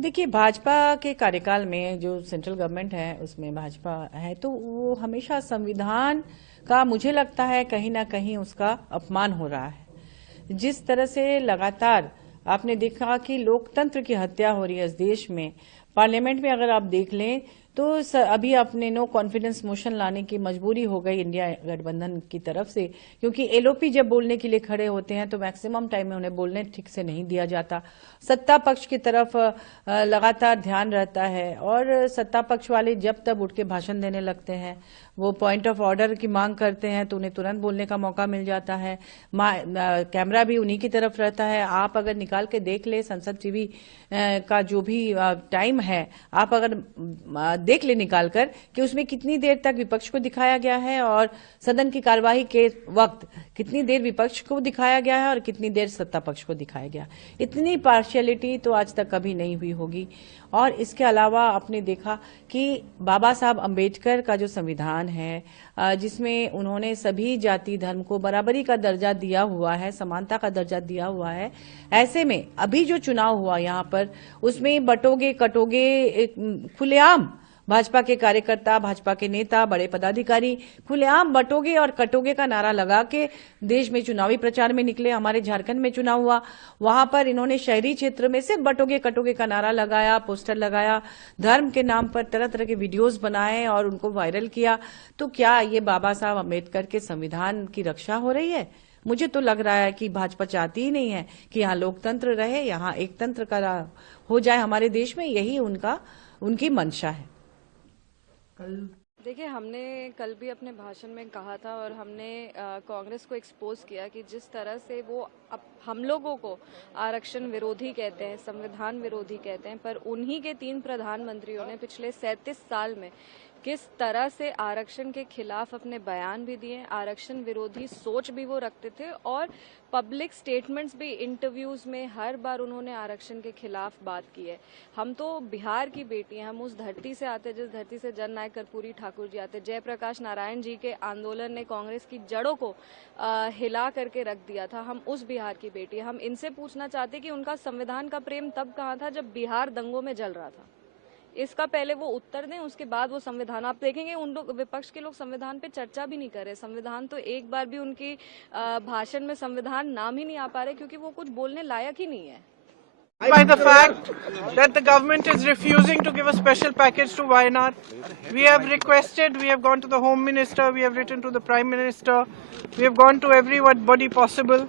देखिए, भाजपा के कार्यकाल में जो सेंट्रल गवर्नमेंट है उसमें भाजपा है, तो वो हमेशा संविधान का, मुझे लगता है कहीं ना कहीं उसका अपमान हो रहा है। जिस तरह से लगातार आपने देखा कि लोकतंत्र की हत्या हो रही है इस देश में। पार्लियामेंट में अगर आप देख लें तो अभी अपने नो कॉन्फिडेंस मोशन लाने की मजबूरी हो गई इंडिया गठबंधन की तरफ से, क्योंकि एलओपी जब बोलने के लिए खड़े होते हैं तो मैक्सिमम टाइम में उन्हें बोलने ठीक से नहीं दिया जाता। सत्ता पक्ष की तरफ लगातार ध्यान रहता है और सत्ता पक्ष वाले जब तब उठ के भाषण देने लगते हैं, वो पॉइंट ऑफ ऑर्डर की मांग करते हैं तो उन्हें तुरंत बोलने का मौका मिल जाता है। कैमरा भी उन्हीं की तरफ रहता है। आप अगर निकाल के देख ले संसद टीवी का जो भी टाइम है, आप अगर देख ले निकाल कर कि उसमें कितनी देर तक विपक्ष को दिखाया गया है और सदन की कार्यवाही के वक्त कितनी देर विपक्ष को दिखाया गया है और कितनी देर सत्ता पक्ष को दिखाया गया। इतनी पार्शियलिटी तो आज तक कभी नहीं हुई होगी। और इसके अलावा आपने देखा कि बाबा साहब अंबेडकर का जो संविधान है, जिसमें उन्होंने सभी जाति धर्म को बराबरी का दर्जा दिया हुआ है, समानता का दर्जा दिया हुआ है, ऐसे में अभी जो चुनाव हुआ यहाँ पर उसमें बटोगे कटोगे खुलेआम भाजपा के कार्यकर्ता, भाजपा के नेता, बड़े पदाधिकारी खुलेआम बटोगे और कटोगे का नारा लगा के देश में चुनावी प्रचार में निकले। हमारे झारखंड में चुनाव हुआ, वहां पर इन्होंने शहरी क्षेत्र में सिर्फ बटोगे कटोगे का नारा लगाया, पोस्टर लगाया, धर्म के नाम पर तरह तरह के वीडियोस बनाए और उनको वायरल किया। तो क्या ये बाबा साहब अम्बेडकर के संविधान की रक्षा हो रही है? मुझे तो लग रहा है कि भाजपा चाहती ही नहीं है कि यहाँ लोकतंत्र रहे, यहाँ एक तंत्र का हो जाए हमारे देश में। यही उनकी मंशा है। देखिए, हमने कल भी अपने भाषण में कहा था और हमने कांग्रेस को एक्सपोज किया कि जिस तरह से वो हम लोगों को आरक्षण विरोधी कहते हैं, संविधान विरोधी कहते हैं, पर उन्हीं के 3 प्रधानमंत्रियों ने पिछले 37 साल में किस तरह से आरक्षण के खिलाफ अपने बयान भी दिए, आरक्षण विरोधी सोच भी वो रखते थे और पब्लिक स्टेटमेंट्स भी, इंटरव्यूज में हर बार उन्होंने आरक्षण के खिलाफ बात की है। हम तो बिहार की बेटी हैं, हम उस धरती से आते जिस धरती से जननायक कर्पूरी ठाकुर जी आते। जयप्रकाश नारायण जी के आंदोलन ने कांग्रेस की जड़ों को हिला करके रख दिया था। हम उस बिहार की बेटी हैं। हम इनसे पूछना चाहते कि उनका संविधान का प्रेम तब कहाँ था जब बिहार दंगों में जल रहा था। इसका पहले वो उत्तर दें, उसके बाद वो संविधान। आप देखेंगे उन लोग, विपक्ष के लोग संविधान पे चर्चा भी नहीं कर रहे। संविधान तो एक बार भी उनकी भाषण में संविधान नाम ही नहीं आ पा रहे, क्योंकि वो कुछ बोलने लायक ही नहीं है। By the fact that the government is refusing to give a special package to Wayanad, we have requested, we have gone to the Home Minister, we have written to the Prime Minister, we have gone to everybody possible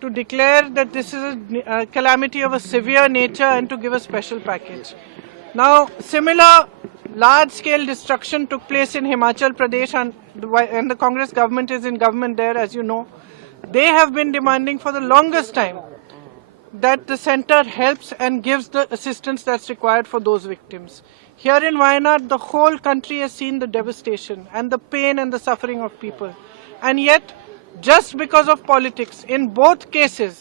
to declare that this is a calamity of a severe nature and to give a special package. Now, similar large-scale destruction took place in Himachal Pradesh, and the Congress government is in government there, as you know. They have been demanding for the longest time that the center helps and gives the assistance that's required for those victims. Here in Wayanad, the whole country has seen the devastation and the pain and the suffering of people. And yet, just because of politics, in both cases,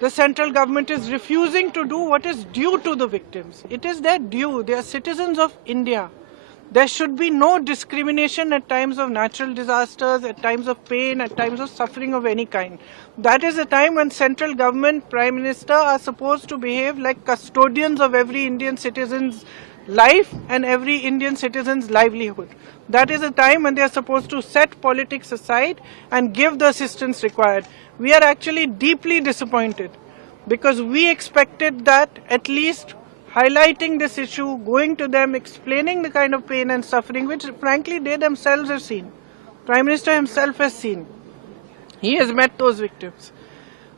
the central government is refusing to do what is due to the victims. It is their due. They are citizens of India. There should be no discrimination at times of natural disasters, at times of pain, at times of suffering of any kind. That is a time when central government, Prime Minister are supposed to behave like custodians of every Indian citizen's life and every Indian citizen's livelihood. That is a time when they are supposed to set politics aside and give the assistance required. We are actually deeply disappointed because we expected that at least highlighting this issue, going to them, explaining the kind of pain and suffering which frankly they themselves have seen. Prime Minister himself has seen. He has met those victims.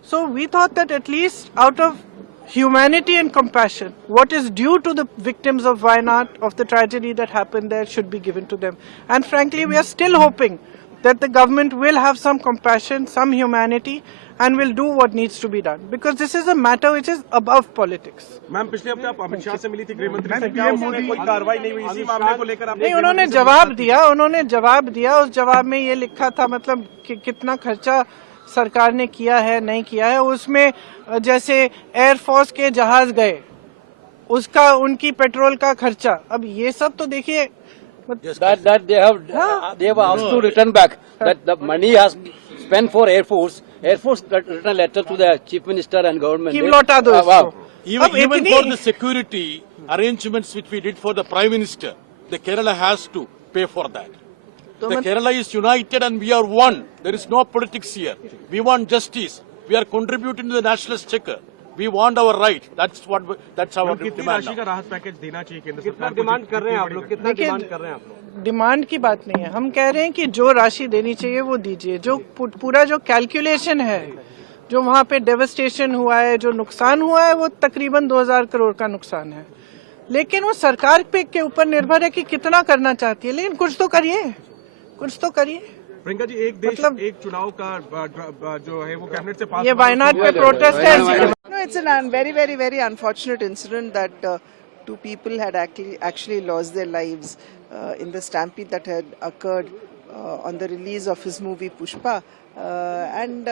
So we thought that at least out of humanity and compassion, what is due to the victims of Wayanad, of the tragedy that happened there, should be given to them. And frankly, we are still hoping that the government will have some compassion, some humanity, and will do what needs to be done, because this is a matter which is above politics. Ma'am, पिछले हफ्ते आप अमित शाह से मिली थी, गृह मंत्री से, क्या उसमें कोई कार्रवाई नहीं हुई इसी मामले को लेकर? नहीं, उन्होंने जवाब दिया। उस जवाब में ये लिखा था, मतलब कि कितना खर्चा सरकार ने किया है, नहीं किया है। उसमें जैसे एयरफोर्स के जहाज गए, उसका, उनकी पेट्रोल का खर्चा। अब ये सब तो देखिए, that they have asked to return back that the money has spent for Air Force written a letter to the Chief Minister and government. कि लौटा दो इसको। Even for the security arrangements which we did for the Prime Minister, the Kerala has to pay for that. The Kerala is united and we are one. There is no politics here. We want justice. We are contributing to the national exchequer. We want our right. That's our कितनी demand. राशि का राहत package देना चाहिए केंद्र सरकार कितना को? डिमांड कर रहे हैं आप लोग, कितना डिमांड कर रहे हैं आप लोग? डिमांड की बात नहीं है, हम कह रहे हैं कि जो राशि देनी चाहिए वो दीजिए। जो पूरा जो कैलकुलेशन है, जो वहाँ पे डेवस्टेशन हुआ है, जो नुकसान हुआ है, वो तकरीबन 2000 करोड़ का नुकसान है। लेकिन वो सरकार पे के ऊपर निर्भर है कि कितना करना चाहती है, लेकिन कुछ तो करिए, कुछ तो करिए। प्रियंका जी, एक देश एक चुनाव का जो है वो कैबिनेट से पास ये वायनाड पे प्रोटेस्ट है। No, it's a very unfortunate incident that two people had actually lost their lives in the stampede that had occurred on the release of his movie Pushpa. And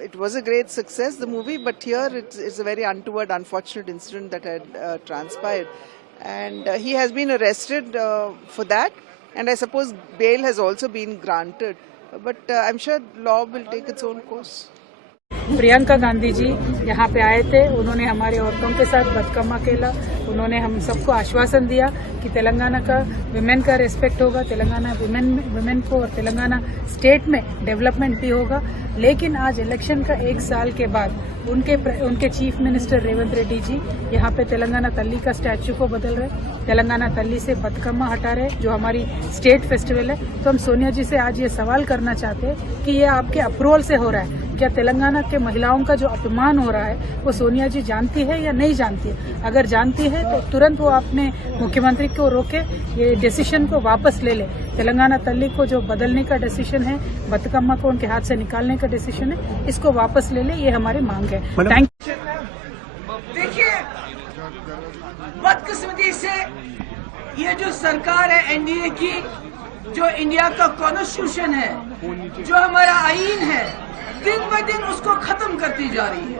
it was a great success, the movie, but here it's a very untoward, unfortunate incident that had transpired. And he has been arrested for that, and I suppose bail has also been granted. But I'm sure law will take its own course. Priyanka Gandhi ji यहाँ पे आए थे, उन्होंने हमारे औरतों के साथ बदकम्मा खेला। उन्होंने हम सबको आश्वासन दिया कि तेलंगाना का विमेन का रेस्पेक्ट होगा, तेलंगाना विमेन को और तेलंगाना स्टेट में डेवलपमेंट भी होगा। लेकिन आज इलेक्शन का 1 साल के बाद उनके चीफ मिनिस्टर रेवंत रेड्डी जी यहाँ पे तेलंगाना तल्ली का स्टैच्यू को बदल रहे, तेलंगाना तल्ली से बदकम्मा हटा रहे, जो हमारी स्टेट फेस्टिवल है। तो हम सोनिया जी से आज ये सवाल करना चाहते हैं कि ये आपके अप्रूवल से हो रहा है क्या? तेलंगाना के महिलाओं का जो अपमान हो रहा है वो सोनिया जी जानती है या नहीं जानती है? अगर जानती है तो तुरंत वो अपने मुख्यमंत्री को रोके, ये डिसीजन को वापस ले ले। तेलंगाना तल्ली को जो बदलने का डिसीजन है, बदकम्मा को उनके हाथ से निकालने का डिसीजन है, इसको वापस ले ले, ये हमारी मांग है। Thank you. देखिए, बदकिस्मती से ये जो सरकार है एनडीए की, जो इंडिया का कॉन्स्टिट्यूशन है, जो हमारा आईन है, दिन ब दिन उसको खत्म करती जा रही है।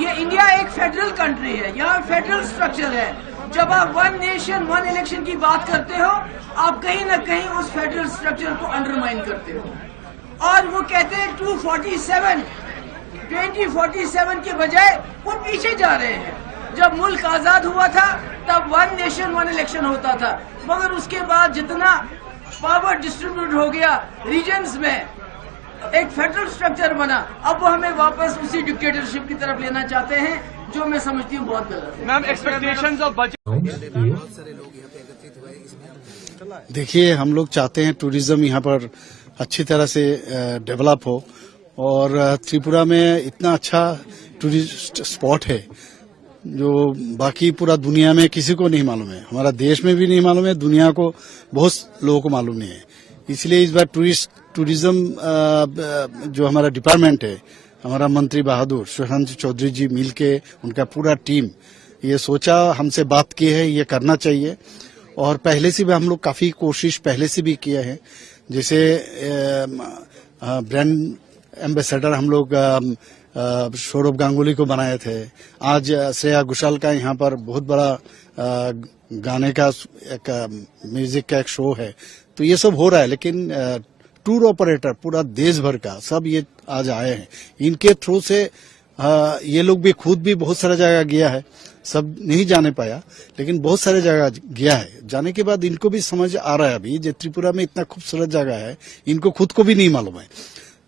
ये इंडिया एक फेडरल कंट्री है, यहाँ फेडरल स्ट्रक्चर है। जब आप 1 नेशन 1 इलेक्शन की बात करते हो, आप कहीं ना कहीं उस फेडरल स्ट्रक्चर को अंडरमाइन करते हो। और वो कहते हैं 2047 के बजाय वो पीछे जा रहे हैं। जब मुल्क आजाद हुआ था तब 1 नेशन 1 इलेक्शन होता था, मगर उसके बाद जितना पावर डिस्ट्रीब्यूट हो गया रीजन्स में, एक फेडरल स्ट्रक्चर बना, अब वो हमें वापस उसी डिक्टेटरशिप की तरफ लेना चाहते हैं, जो मैं समझती हूँ बहुत गलत है। Ma'am, expectations of budget. देखिए, हम लोग चाहते हैं टूरिज्म यहाँ पर अच्छी तरह से डेवलप हो, और त्रिपुरा में इतना अच्छा टूरिस्ट स्पॉट है जो बाकी पूरा दुनिया में किसी को नहीं मालूम है, हमारा देश में भी नहीं मालूम है, दुनिया को बहुत लोगों को मालूम नहीं है। इसलिए इस बार टूरिज्म जो हमारा डिपार्टमेंट है, हमारा मंत्री बहादुर सुशांत चौधरी जी मिलके उनका पूरा टीम ये सोचा, हमसे बात की है, ये करना चाहिए। और पहले से भी हम लोग काफी कोशिश पहले से भी किए हैं, जैसे ब्रांड एम्बेसडर हम लोग सौरभ गांगुली को बनाए थे। आज श्रेया घोषाल का यहाँ पर बहुत बड़ा गाने का एक म्यूजिक का एक शो है, तो ये सब हो रहा है। लेकिन टूर ऑपरेटर पूरा देश भर का सब ये आज आए हैं, इनके थ्रू से ये लोग भी खुद भी बहुत सारा जगह गया है, सब नहीं जाने पाया, लेकिन बहुत सारे जगह गया है। जाने के बाद इनको भी समझ आ रहा है अभी जो त्रिपुरा में इतना खूबसूरत जगह है, इनको खुद को भी नहीं मालूम है।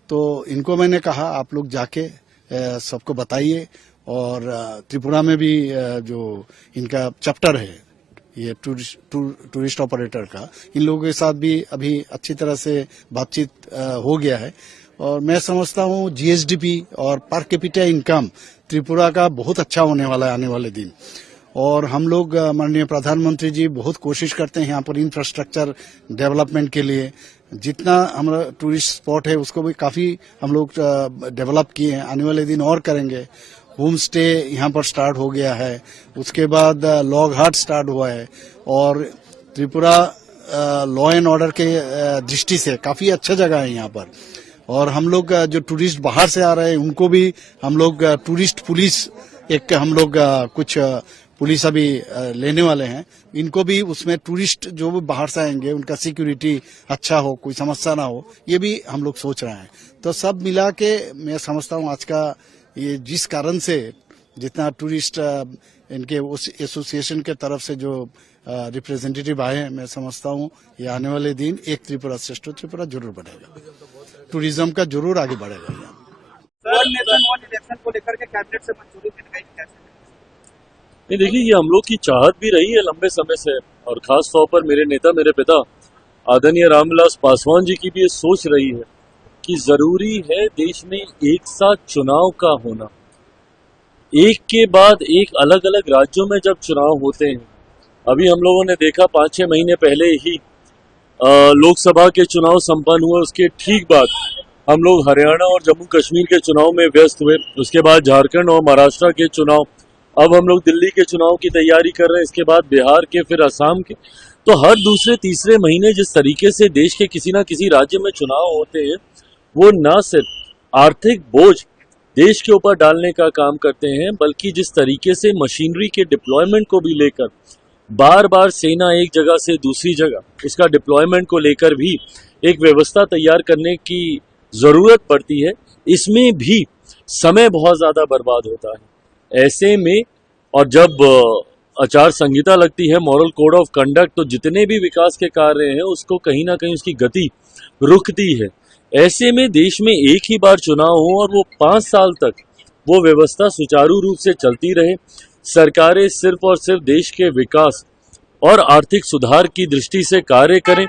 तो इनको मैंने कहा आप लोग जाके सबको बताइए, और त्रिपुरा में भी जो इनका चैप्टर है ये टूरिस्ट ऑपरेटर का, इन लोगों के साथ भी अभी अच्छी तरह से बातचीत हो गया है। और मैं समझता हूँ जीएसडीपी और पर कैपिटा इनकम त्रिपुरा का बहुत अच्छा होने वाला है आने वाले दिन। और हम लोग माननीय प्रधानमंत्री जी बहुत कोशिश करते हैं यहाँ पर इंफ्रास्ट्रक्चर डेवलपमेंट के लिए। जितना हमारा टूरिस्ट स्पॉट है उसको भी काफी हम लोग डेवलप किए हैं, आने वाले दिन और करेंगे। होम स्टे यहाँ पर स्टार्ट हो गया है, उसके बाद लॉग हाट स्टार्ट हुआ है, और त्रिपुरा लॉ एंड ऑर्डर के दृष्टि से काफी अच्छा जगह है यहाँ पर। और हम लोग जो टूरिस्ट बाहर से आ रहे हैं उनको भी हम लोग टूरिस्ट पुलिस एक हम लोग कुछ पुलिस अभी लेने वाले हैं, इनको भी उसमें टूरिस्ट जो भी बाहर से आएंगे उनका सिक्योरिटी अच्छा हो, कोई समस्या ना हो, ये भी हम लोग सोच रहे हैं। तो सब मिला के मैं समझता हूँ आज का ये जिस कारण से जितना टूरिस्ट इनके उस एसोसिएशन के तरफ से जो रिप्रेजेंटेटिव आए हैं, मैं समझता हूँ ये आने वाले दिन एक त्रिपुरा श्रेष्ठ त्रिपुरा जरूर बढ़ेगा, टूरिज्म का जरूर आगे बढ़ेगा। इलेक्शन को लेकर के कैबिनेट से मंजूरी मिल गई कैसे? नहीं, देखिए ये हम लोग की चाहत भी रही है लंबे समय से, और खास तौर पर मेरे नेता, मेरे पिता आदरणीय रामविलास पासवान जी की भी ये सोच रही है कि जरूरी है देश में एक साथ चुनाव का होना। एक के बाद एक अलग अलग राज्यों में जब चुनाव होते हैं, अभी हम लोगों ने देखा 5-6 महीने पहले ही लोकसभा के चुनाव संपन्न हुए, उसके ठीक बाद हम लोग हरियाणा और जम्मू कश्मीर के चुनाव में व्यस्त हुए, उसके बाद झारखंड और महाराष्ट्र के चुनाव, अब हम लोग दिल्ली के चुनाव की तैयारी कर रहे हैं, इसके बाद बिहार के, फिर असम के। तो हर दूसरे तीसरे महीने जिस तरीके से देश के किसी ना किसी राज्य में चुनाव होते हैं, वो न सिर्फ आर्थिक बोझ देश के ऊपर डालने का काम करते हैं, बल्कि जिस तरीके से मशीनरी के डिप्लॉयमेंट को भी लेकर बार बार सेना एक जगह से दूसरी जगह उसका डिप्लॉयमेंट को लेकर भी एक व्यवस्था तैयार करने की जरूरत पड़ती है, इसमें भी समय बहुत ज्यादा बर्बाद होता है। ऐसे में और जब आचार संहिता लगती है, मॉरल कोड ऑफ कंडक्ट, तो जितने भी विकास के कार्य हैं उसको कहीं ना कहीं उसकी गति रुकती है। ऐसे में देश में एक ही बार चुनाव हो और वो 5 साल तक वो व्यवस्था सुचारू रूप से चलती रहे, सरकारें सिर्फ और सिर्फ देश के विकास और आर्थिक सुधार की दृष्टि से कार्य करें,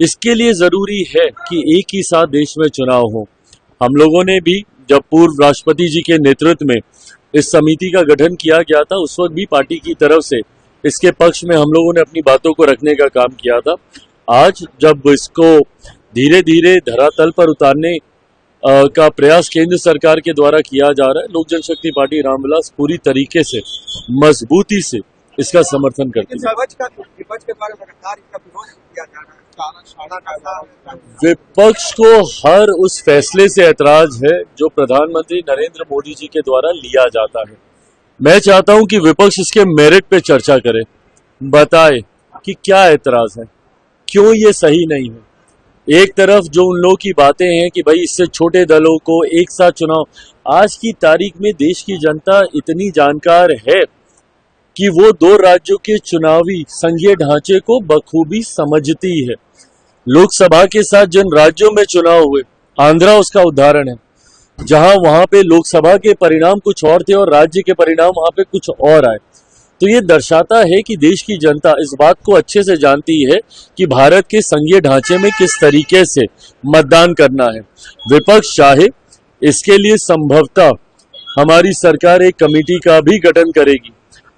इसके लिए जरूरी है कि एक ही साथ देश में चुनाव हो। हम लोगों ने भी जब पूर्व राष्ट्रपति जी के नेतृत्व में इस समिति का गठन किया गया था, उस वक्त भी पार्टी की तरफ से इसके पक्ष में हम लोगों ने अपनी बातों को रखने का काम किया था। आज जब इसको धीरे धीरे धरातल पर उतारने का प्रयास केंद्र सरकार के द्वारा किया जा रहा है, लोक जनशक्ति पार्टी रामविलास पूरी तरीके से मजबूती से इसका समर्थन करती है। विपक्ष को हर उस फैसले से ऐतराज है जो प्रधानमंत्री नरेंद्र मोदी जी के द्वारा लिया जाता है। मैं चाहता हूं कि विपक्ष इसके मेरिट पे चर्चा करे, बताए कि क्या ऐतराज है, क्यों ये सही नहीं है। एक तरफ जो उन लोगों की बातें हैं कि भाई इससे छोटे दलों को एक साथ चुनाव, आज की तारीख में देश की जनता इतनी जानकार है कि वो 2 राज्यों के चुनावी संघीय ढांचे को बखूबी समझती है। लोकसभा के साथ जिन राज्यों में चुनाव हुए, आंध्रा उसका उदाहरण है, जहां वहां पे लोकसभा के परिणाम कुछ और थे और राज्य के परिणाम वहां पे कुछ और आए। तो ये दर्शाता है कि देश की जनता इस बात को अच्छे से जानती है कि भारत के संघीय ढांचे में किस तरीके से मतदान करना है। विपक्ष चाहे इसके लिए संभवतः हमारी सरकार एक कमेटी का भी गठन करेगी,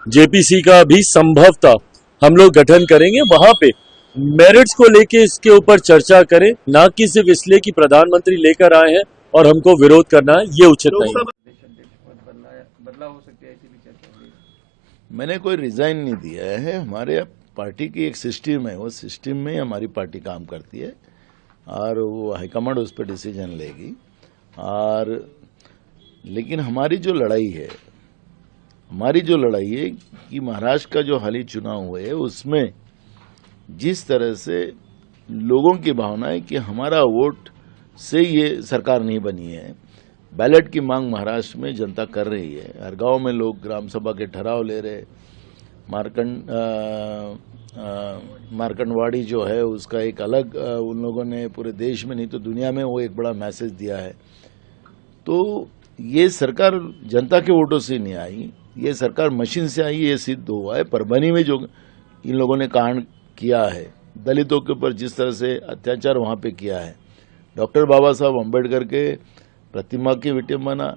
जेपीसी का भी संभवतः हम लोग गठन करेंगे, वहां पे मेरिट्स को लेके इसके ऊपर चर्चा करें, ना कि सिर्फ इसलिए कि प्रधानमंत्री लेकर आए हैं और हमको विरोध करना है, ये उचित नहीं है। मैंने कोई रिजाइन नहीं दिया है, हमारे पार्टी की एक सिस्टम है, वो सिस्टम में हमारी पार्टी काम करती है और वो हाईकमांड उस पर डिसीजन लेगी। और लेकिन हमारी जो लड़ाई है कि महाराष्ट्र का जो हाली चुनाव हुए है उसमें जिस तरह से लोगों की भावना है कि हमारा वोट से ये सरकार नहीं बनी है, बैलेट की मांग महाराष्ट्र में जनता कर रही है। हर गांव में लोग ग्राम सभा के ठहराव ले रहे। मार्कंडवाड़ी जो है उसका एक अलग उन लोगों ने पूरे देश में नहीं तो दुनिया में वो एक बड़ा मैसेज दिया है। तो ये सरकार जनता के वोटों से नहीं आई, ये सरकार मशीन से आई, ये सिद्ध हुआ है। परभनी में जो इन लोगों ने कांड किया है, दलितों के ऊपर जिस तरह से अत्याचार वहाँ पे किया है, डॉक्टर बाबा साहब अम्बेडकर के प्रतिमा की विटंबना,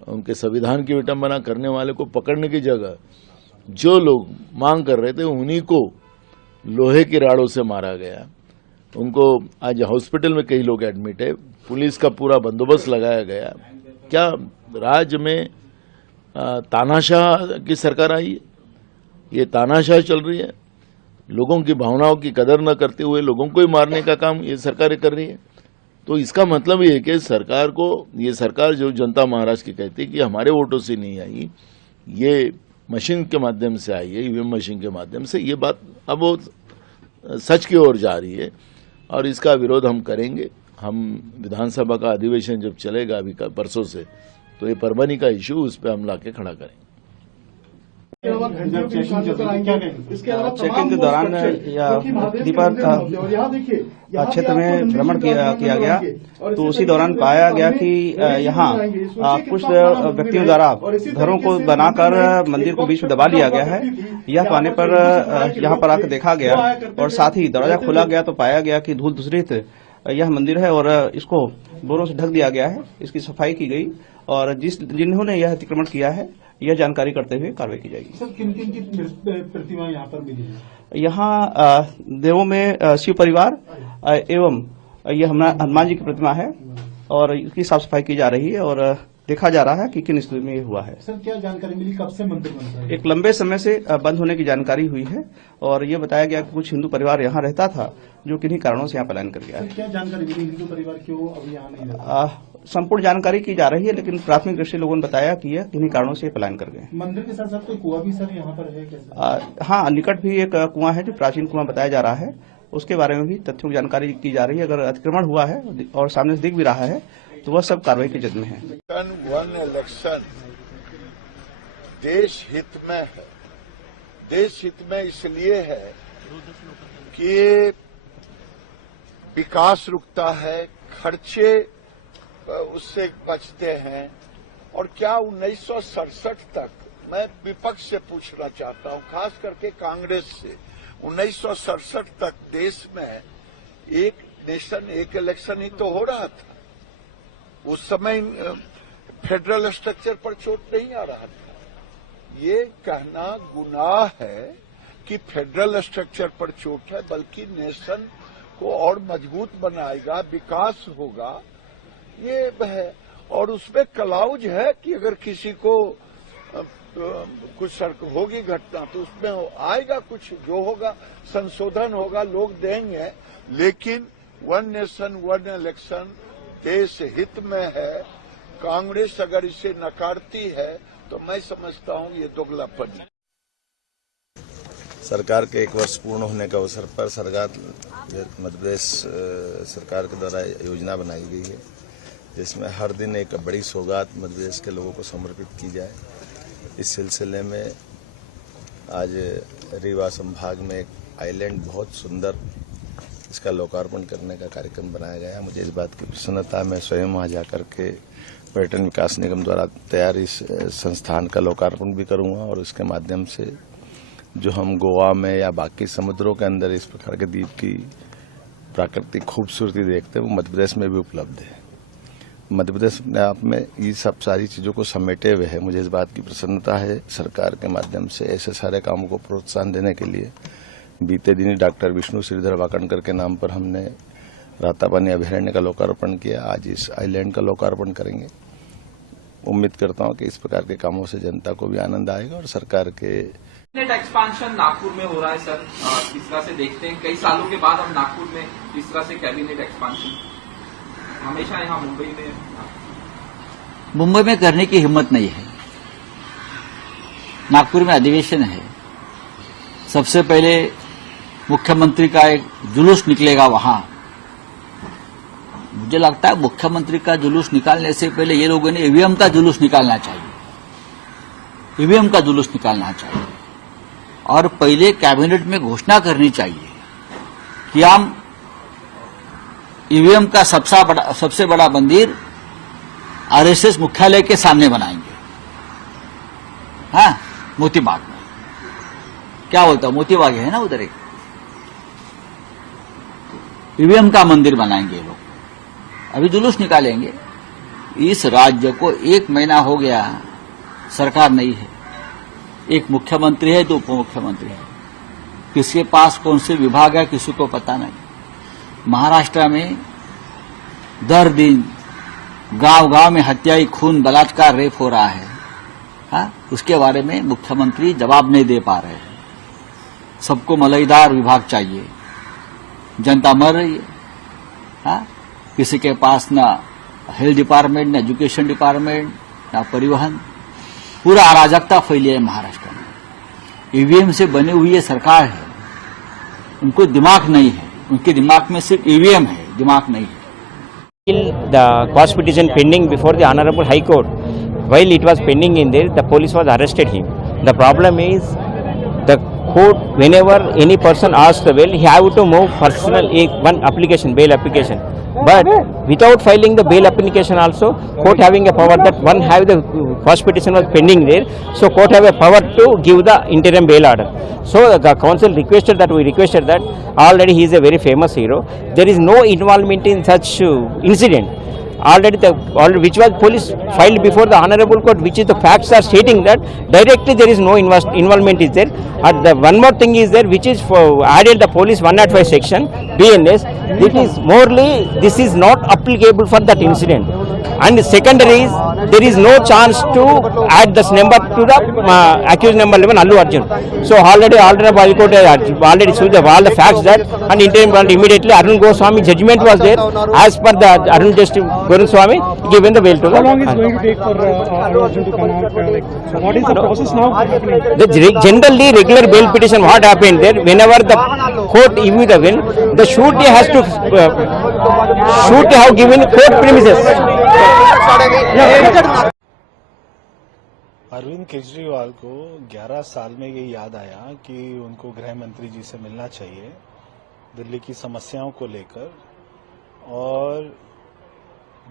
उनके संविधान की विटंबना करने वाले को पकड़ने की जगह जो लोग मांग कर रहे थे उन्हीं को लोहे की राड़ों से मारा गया। उनको आज हॉस्पिटल में कई लोग एडमिट है, पुलिस का पूरा बंदोबस्त लगाया गया। क्या राज्य में तानाशाह की सरकार आई है? ये तानाशाह चल रही है, लोगों की भावनाओं की कदर न करते हुए लोगों को ही मारने का काम ये सरकारें कर रही है। तो इसका मतलब ये है कि सरकार को, ये सरकार जो जनता महाराष्ट्र की कहती है कि हमारे वोटों से नहीं आई, ये मशीन के माध्यम से आई है, ईवीएम मशीन के माध्यम से, ये बात अब वो सच की ओर जा रही है और इसका विरोध हम करेंगे। हम विधानसभा का अधिवेशन जब चलेगा अभी परसों से, तो ये परवानी का इशू उस पर हम लाके खड़ा करेंगे। चेकिंग के दौरान दीपक क्षेत्र में भ्रमण किया गया, तो उसी दौरान पाया गया कि यहाँ कुछ व्यक्तियों द्वारा घरों को बनाकर मंदिर को बीच में दबा लिया गया है। यह पाने पर यहाँ पर आकर देखा गया और साथ ही दरवाजा खोला गया तो पाया गया कि धूल धूसरित यह मंदिर है और इसको बोरों से ढक दिया गया है। इसकी सफाई की गई और जिन्होंने यह अतिक्रमण किया है यह जानकारी करते हुए कार्रवाई की जाएगी। सर, किन किन की प्रतिमाएं यहाँ पर मिली है? यहाँ देवों में शिव परिवार एवं यह हनुमान जी की प्रतिमा है और इसकी साफ सफाई की जा रही है और देखा जा रहा है कि किन स्थिति में ये हुआ है। सर, क्या जानकारी मिली, कब से मंदिर बन रहा है? एक लंबे समय से बंद होने की जानकारी हुई है और ये बताया गया कि कुछ हिंदू परिवार यहाँ रहता था जो किन्हीं कारणों से यहाँ पलायन कर गया है। क्या जानकारी मिली, हिंदू परिवार क्यों अभी यहाँ नहीं रहता? संपूर्ण जानकारी की जा रही है, लेकिन प्राथमिक दृष्टि लोगों ने बताया कि यह किन्हीं कारणों से पलायन कर गए। मंदिर के साथ साथ कोई कुआं भी सर यहाँ पर है कैसे? हाँ, निकट भी एक कुआं है जो प्राचीन कुआं बताया जा रहा है, उसके बारे में भी तथ्यों की जानकारी की जा रही है। अगर अतिक्रमण हुआ है और सामने से दिख भी रहा है तो वह सब कार्रवाई की जद में है। वन इलेक्शन देश हित में है। देश हित में इसलिए है कि विकास रुकता है, खर्चे उससे बचते हैं। और क्या 1967 तक, मैं विपक्ष से पूछना चाहता हूं, खास करके कांग्रेस से, 1967 तक देश में एक नेशन एक इलेक्शन ही तो हो रहा था। उस समय फेडरल स्ट्रक्चर पर चोट नहीं आ रहा था। ये कहना गुनाह है कि फेडरल स्ट्रक्चर पर चोट है, बल्कि नेशन को और मजबूत बनाएगा, विकास होगा, ये है। और उसमें क्लाउज है कि अगर किसी को कुछ होगी घटना तो उसमें आएगा, कुछ जो होगा संशोधन होगा, लोग देंगे। लेकिन वन नेशन वन इलेक्शन देश हित में है। कांग्रेस अगर इसे नकारती है तो मैं समझता हूं ये दोगलापन है। सरकार के 1 वर्ष पूर्ण होने के अवसर पर मध्य प्रदेश सरकार के द्वारा योजना बनाई गई है, जिसमें हर दिन एक बड़ी सौगात मध्य प्रदेश के लोगों को समर्पित की जाए। इस सिलसिले में आज रीवा संभाग में एक आइलैंड बहुत सुंदर, इसका लोकार्पण करने का कार्यक्रम बनाया गया। मुझे इस बात की प्रसन्नता है, मैं स्वयं वहां जाकर के पर्यटन विकास निगम द्वारा तैयार इस संस्थान का लोकार्पण भी करूंगा और इसके माध्यम से जो हम गोवा में या बाकी समुद्रों के अंदर इस प्रकार के द्वीप की प्राकृतिक खूबसूरती देखते हैं वो मध्य प्रदेश में भी उपलब्ध है। मध्य प्रदेश अपने आप में ये सब सारी चीजों को समेटे हुए है। मुझे इस बात की प्रसन्नता है, सरकार के माध्यम से ऐसे सारे कामों को प्रोत्साहन देने के लिए बीते दिन डॉक्टर विष्णु श्रीधर वाकणकर के नाम पर हमने रातापानी अभयारण्य का लोकार्पण किया। आज इस आइलैंड का लोकार्पण करेंगे। उम्मीद करता हूं कि इस प्रकार के कामों से जनता को भी आनंद आएगा और सरकार के एक्सपांशन नागपुर में हो रहा है सर, किस तरह से देखते हैं? कई सालों के बाद हम नागपुर में किस तरह से कैबिनेट एक्सपांशन, हमेशा यहाँ मुंबई में करने की हिम्मत नहीं है। नागपुर में अधिवेशन है, सबसे पहले मुख्यमंत्री का एक जुलूस निकलेगा वहां। मुझे लगता है मुख्यमंत्री का जुलूस निकालने से पहले ये लोगों ने ईवीएम का जुलूस निकालना चाहिए। ईवीएम का जुलूस निकालना चाहिए और पहले कैबिनेट में घोषणा करनी चाहिए कि हम ईवीएम का सबसे बड़ा मंदिर आरएसएस मुख्यालय के सामने बनाएंगे। हाँ, मोतीबाग में, क्या बोलता हूं, मोतीबाग है ना उधर, एक ईवीएम का मंदिर बनाएंगे ये लोग। अभी जुलूस निकालेंगे। इस राज्य को 1 महीना हो गया, सरकार नहीं है, एक मुख्यमंत्री है, 2 उप मुख्यमंत्री है, किसके पास कौन से विभाग है किसी को पता नहीं। महाराष्ट्र में दर दिन गांव-गांव में हत्याएं, खून, बलात्कार, रेप हो रहा है। हाँ, उसके बारे में मुख्यमंत्री जवाब नहीं दे पा रहे हैं। सबको मलईदार विभाग चाहिए, जनता मर रही है। हाँ, किसी के पास ना हेल्थ डिपार्टमेंट, ना एजुकेशन डिपार्टमेंट, ना परिवहन, पूरा अराजकता फैली है महाराष्ट्र में। ईवीएम से बनी हुई ये सरकार है, उनको दिमाग नहीं है, उनके दिमाग में सिर्फ ईवीएम है, दिमाग नहीं है। The cost petition pending before the Honorable High Court while it was pending in there, the police was arrested him. The problem is the court, whenever any person asks the bail, he have to move personal one application, bail application. But without filing the bail application also, court having a power that one have the first petition was pending there, so court have a power to give the interim bail order. So the council requested that, we requested that, already he is a very famous hero. There is no involvement in such incident. Already which was police filed before the honorable court, which is the facts are stating that directly there is no involvement is there. And the one more thing is there, which is for added the police 105 section BNS. It is morally, this is not applicable for that incident. And secondary is, there is no chance to add this number to the accused number 11 Allu Arjun. So already Honorable Court already showed all the facts that, and interim immediately Arun Goswami judgment was there. As per the Arun Justice Goswami given the bail to How long is going to take for Allu Arjun to come out? So what is the process now happening? Generally regular bail petition, what happened there, whenever the court issue the bail, the surety has to surety have given court premises. Arvind Kejriwal को 11 साल में ये याद आया कि उनको गृह मंत्री जी से मिलना चाहिए दिल्ली की समस्याओं को लेकर, और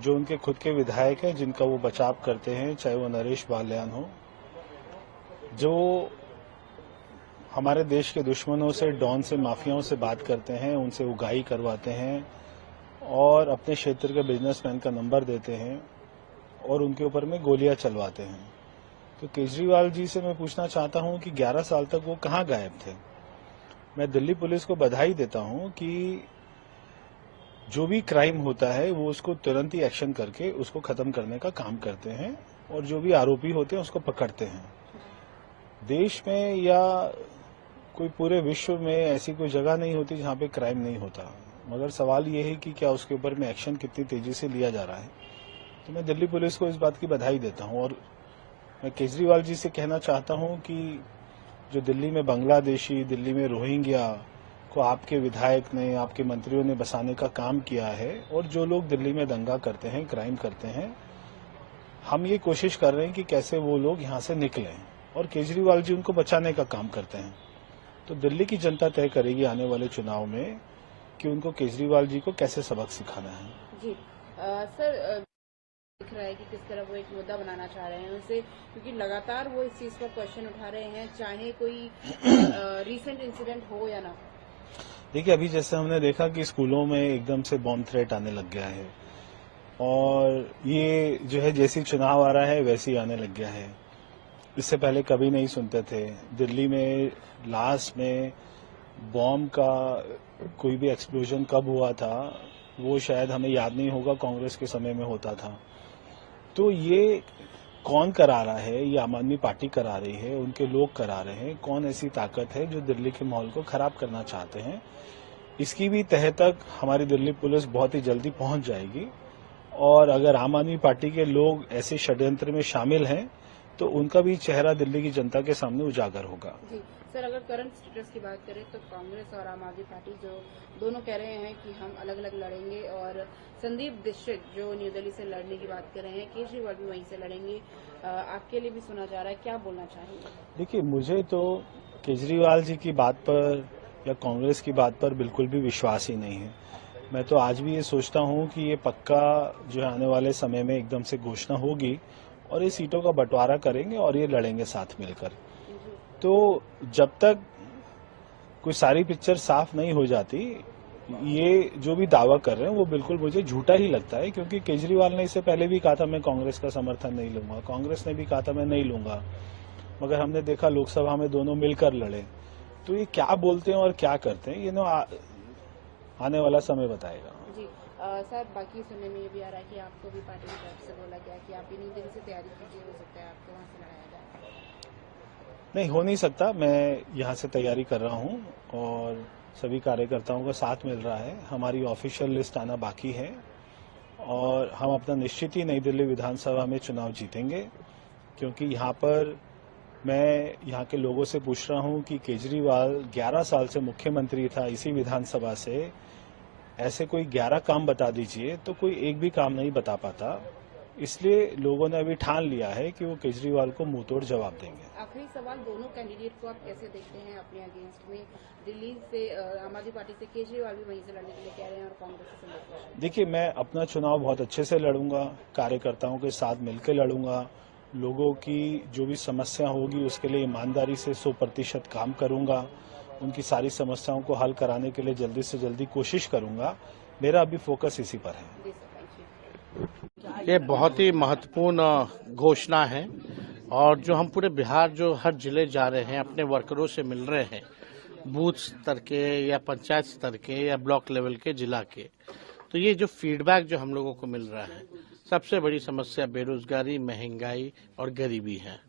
जो उनके खुद के विधायक हैं जिनका वो बचाव करते हैं, चाहे वो नरेश बाल्यान हो, जो हमारे देश के दुश्मनों से, डॉन से, माफियाओं से बात करते हैं, उनसे उगाही करवाते हैं और अपने क्षेत्र के बिजनेसमैन का नंबर देते हैं और उनके ऊपर में गोलियां चलवाते हैं। तो केजरीवाल जी से मैं पूछना चाहता हूं कि 11 साल तक वो कहां गायब थे। मैं दिल्ली पुलिस को बधाई देता हूं कि जो भी क्राइम होता है वो उसको तुरंत ही एक्शन करके उसको खत्म करने का काम करते हैं और जो भी आरोपी होते हैं उसको पकड़ते हैं। देश में या कोई पूरे विश्व में ऐसी कोई जगह नहीं होती जहां पे क्राइम नहीं होता, मगर सवाल ये है कि क्या उसके ऊपर में एक्शन कितनी तेजी से लिया जा रहा है। तो मैं दिल्ली पुलिस को इस बात की बधाई देता हूं और मैं केजरीवाल जी से कहना चाहता हूं कि जो दिल्ली में बांग्लादेशी, दिल्ली में रोहिंग्या को आपके विधायक ने, आपके मंत्रियों ने बसाने का काम किया है, और जो लोग दिल्ली में दंगा करते हैं, क्राइम करते हैं, हम ये कोशिश कर रहे हैं कि कैसे वो लोग यहाँ से निकलें, और केजरीवाल जी उनको बचाने का काम करते हैं। तो दिल्ली की जनता तय करेगी आने वाले चुनाव में कि उनको केजरीवाल जी को कैसे सबक सिखाना है। जी सर, दिख रहा है कि किस तरह वो एक मुद्दा बनाना चाह रहे हैं उनसे, क्योंकि लगातार वो इस चीज पर क्वेश्चन उठा रहे हैं, चाहे कोई रीसेंट इंसिडेंट हो या ना। देखिए, अभी जैसे हमने देखा कि स्कूलों में एकदम से बॉम्ब थ्रेट आने लग गया है, और ये जो है जैसी चुनाव आ रहा है वैसे ही आने लग गया है। इससे पहले कभी नहीं सुनते थे। दिल्ली में लास्ट में बॉम्ब का कोई भी एक्सप्लोजन कब हुआ था वो शायद हमें याद नहीं होगा, कांग्रेस के समय में होता था। तो ये कौन करा रहा है? ये आम आदमी पार्टी करा रही है, उनके लोग करा रहे हैं। कौन ऐसी ताकत है जो दिल्ली के माहौल को खराब करना चाहते हैं? इसकी भी तह तक हमारी दिल्ली पुलिस बहुत ही जल्दी पहुंच जाएगी, और अगर आम आदमी पार्टी के लोग ऐसे षड्यंत्र में शामिल हैं तो उनका भी चेहरा दिल्ली की जनता के सामने उजागर होगा। जी सर, अगर करंट स्टेटस की बात करें तो कांग्रेस और आम आदमी पार्टी जो दोनों कह रहे हैं कि हम अलग अलग लड़ेंगे, और संदीप दीक्षित जो न्यू दिल्ली से लड़ने की बात कर रहे हैं, केजरीवाल भी वहीं से लड़ेंगे। आपके लिए भी सुना जा रहा है, क्या बोलना चाहेंगे? देखिए, मुझे तो केजरीवाल जी की बात पर या कांग्रेस की बात पर बिल्कुल भी विश्वास ही नहीं है। मैं तो आज भी ये सोचता हूँ कि ये पक्का जो आने वाले समय में एकदम से घोषणा होगी और ये सीटों का बंटवारा करेंगे और ये लड़ेंगे साथ मिलकर। तो जब तक कोई सारी पिक्चर साफ नहीं हो जाती, ये जो भी दावा कर रहे हैं वो बिल्कुल मुझे झूठा ही लगता है, क्योंकि केजरीवाल ने इससे पहले भी कहा था मैं कांग्रेस का समर्थन नहीं लूंगा, कांग्रेस ने भी कहा था मैं नहीं लूंगा, मगर हमने देखा लोकसभा में दोनों मिलकर लड़े। तो ये क्या बोलते हैं और क्या करते हैं, ये आने वाला समय बताएगा। जी सर, बाकी सुनने में ये भी आ रहा है कि आपको भी पार्टी की तरफ से बोला गया कि आप न्यू दिल्ली से तैयारी कीजिए, हो सकता है आपको वहाँ से लड़ाया जाए। नहीं, हो नहीं सकता। मैं यहाँ से तैयारी कर रहा हूँ और सभी कार्यकर्ताओं का साथ मिल रहा है। हमारी ऑफिशियल लिस्ट आना बाकी है और हम अपना निश्चित ही नई दिल्ली विधानसभा में चुनाव जीतेंगे, क्योंकि यहाँ पर मैं यहाँ के लोगों से पूछ रहा हूँ कि केजरीवाल 11 साल से मुख्यमंत्री था इसी विधानसभा से, ऐसे कोई 11 काम बता दीजिए तो कोई एक भी काम नहीं बता पाता। इसलिए लोगों ने अभी ठान लिया है कि वो केजरीवाल को मुंहतोड़ जवाब देंगे। आखिरी सवाल, दोनों कैंडिडेट को आप कैसे देखते हैं अपने अगेंस्ट में? दिल्ली से आम आदमी पार्टी से केजरीवाल भी वहीं से लड़ने के लिए कह रहे हैं और कांग्रेस से संदीप पाशवान। देखिए, मैं अपना चुनाव बहुत अच्छे से लड़ूंगा, कार्यकर्ताओं के साथ मिलकर लड़ूंगा, लोगों की जो भी समस्या होगी उसके लिए ईमानदारी से 100% काम करूंगा, उनकी सारी समस्याओं को हल कराने के लिए जल्दी से जल्दी कोशिश करूंगा। मेरा अभी फोकस इसी पर है। ये बहुत ही महत्वपूर्ण घोषणा है और जो हम पूरे बिहार जो हर जिले जा रहे हैं, अपने वर्करों से मिल रहे हैं, बूथ स्तर के या पंचायत स्तर के या ब्लॉक लेवल के, जिला के, तो ये जो फीडबैक जो हम लोगों को मिल रहा है, सबसे बड़ी समस्या बेरोजगारी, महंगाई और गरीबी है।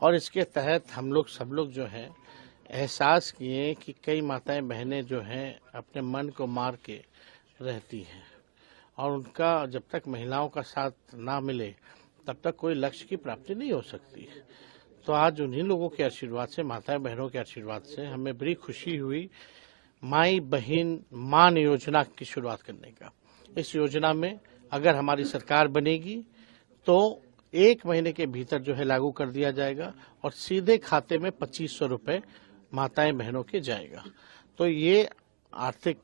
और इसके तहत हम लोग सब लोग जो है एहसास किए कि कई माताएं बहनें जो हैं अपने मन को मार के रहती हैं और उनका जब तक महिलाओं का साथ ना मिले तब तक कोई लक्ष्य की प्राप्ति नहीं हो सकती। तो आज उन्हीं लोगों के आशीर्वाद से, माताएं बहनों के आशीर्वाद से हमें बड़ी खुशी हुई माई बहन मान योजना की शुरुआत करने का। इस योजना में अगर हमारी सरकार बनेगी तो 1 महीने के भीतर जो है लागू कर दिया जाएगा और सीधे खाते में 2500 रुपये माताएं बहनों के जाएगा। तो ये आर्थिक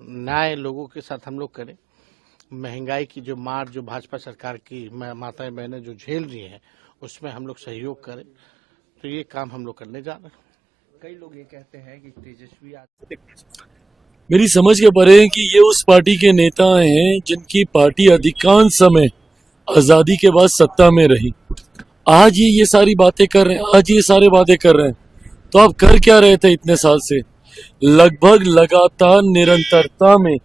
न्याय लोगों के साथ हम लोग करें। महंगाई की जो मार जो भाजपा सरकार की माताएं बहनें जो झेल रही हैं उसमें हम लोग सहयोग करें। तो ये काम हम लोग करने जा रहे हैं। कई लोग ये कहते हैं कि तेजस्वी मेरी समझ के परे है कि ये उस पार्टी के नेता हैं जिनकी पार्टी अधिकांश समय आजादी के बाद सत्ता में रही। आज ये सारी बातें कर रहे हैं, आज ये सारे वादे कर रहे हैं, तो आप कर क्या रहे थे इतने साल से? लगभग लगातार निरंतरता में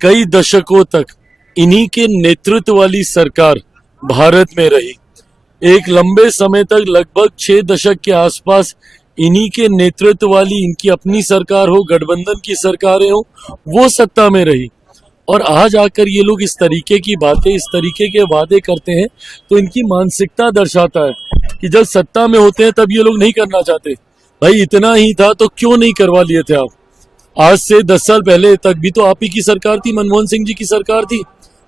कई दशकों तक इन्हीं के नेतृत्व वाली सरकार भारत में रही। एक लंबे समय तक लगभग 6 दशक के आसपास इन्हीं के नेतृत्व वाली इनकी अपनी सरकार हो, गठबंधन की सरकारें हो, वो सत्ता में रही। और आज आकर ये लोग इस तरीके की बातें, इस तरीके के वादे करते हैं, तो इनकी मानसिकता दर्शाता है कि जब सत्ता में होते हैं तब ये लोग नहीं करना चाहते। भाई इतना ही था तो क्यों नहीं करवा लिए थे आप? आज से 10 साल पहले तक भी तो आप ही की सरकार थी, मनमोहन सिंह जी की सरकार थी।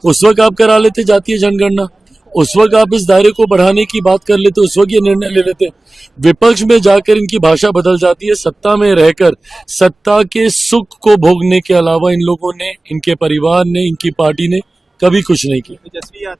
उस वक्त आप करा लेते जातीय जनगणना, उस वक्त आप इस दायरे को बढ़ाने की बात कर लेते, उस वक्त ये निर्णय ले लेते। विपक्ष में जाकर इनकी भाषा बदल जाती है। सत्ता में रहकर सत्ता के सुख को भोगने के अलावा इन लोगों ने, इनके परिवार ने, इनकी पार्टी ने कभी कुछ नहीं किया।